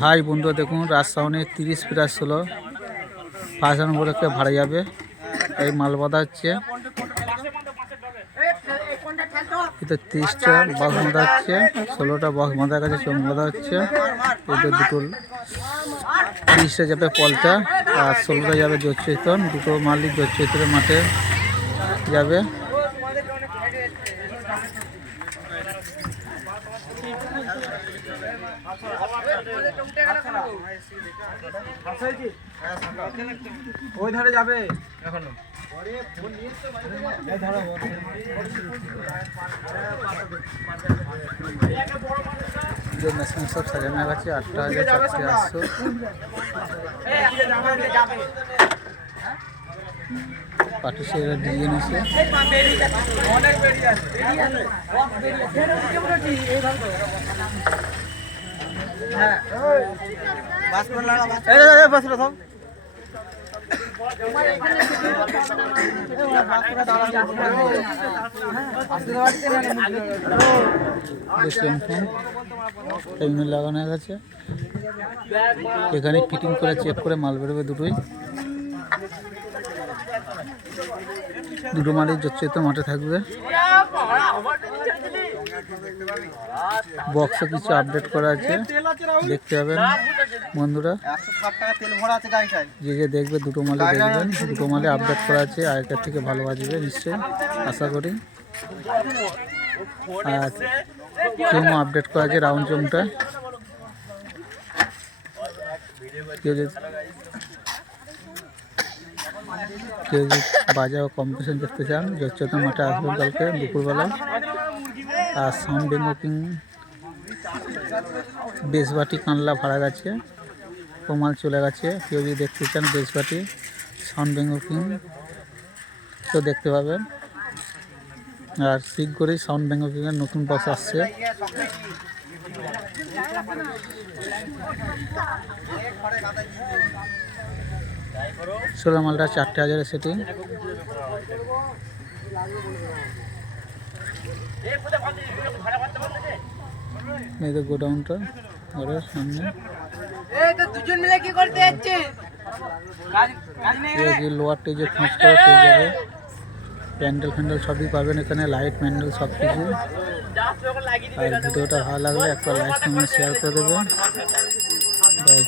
High বন্ধু দেখুন রাজশাহনে তিরিশ প্লাস ষোলো ফার্স্ট নম্বরকে ভাড়া যাবে। এই মাল বাঁধা হচ্ছে। এটা তিরিশটা বক্স বাঁধা হচ্ছে। ষোলোটা বক্স বাঁধা গেছে চোখ বাঁধা হচ্ছে। এদের দুটো তিরিশটা যাবে পলটা, আর ষোলোটা যাবে জোচ্চৈতন দুটো মালিক জোচ্চৈতনের মাঠে যাবে। ওই ধারে যাবে? এখনও। সব সাজানো গেছে আটটা হাজার চারটে আটশো পাটি সেরা ডিজাইন আছে লাগানো গেছে এখানে ফিটিং করে চেক করে মাল বেরোবে দুটোই। দুটো যাচ্ছে তো মাঠে থাকবে। বক্সে কিছু আপডেট করা আছে, দেখতে পাবেন বন্ধুরা। যে যে দেখবে দুটো মালে দেখবেন, দুটো মালে আপডেট করা আছে, আগেকার থেকে ভালো বাজবে নিশ্চয়ই, আশা করি। আর চুম আপডেট করা আছে রাউন্ড চুমটা কেউ কেউ বাজা ও কম্পিটিশন দেখতে চান জচ্চত মাঠে আসবেন কালকে দুপুরবেলা। আর সাউন্ড বেঙ্গকিং বেশবাটি কানলা ভাড়া গেছে প্রমাল চলে গেছে। কেউ যদি দেখতে চান বেশবাটি, সাউন্ড বেঙ্গকিং তো দেখতে পাবেন। আর শীঘ্রই সাউন্ড বেঙ্গকিংয়ের নতুন বক্স আসছে। ষোলো মালটা চারটে হাজারের সেটিং এই তো গোডাউনটা ঘরের সামনে এই তো দুজন মিলে কি করতে যাচ্ছে এই যে লোয়ার টেজে খোঁজ করে পেয়ে যাবে প্যান্ডেল ফ্যান্ডেল সবই পাবেন এখানে লাইট প্যান্ডেল সব কিছু আর ভিডিওটা ভালো লাগলে একটা লাইক কমেন্ট শেয়ার করে দেবেন বাই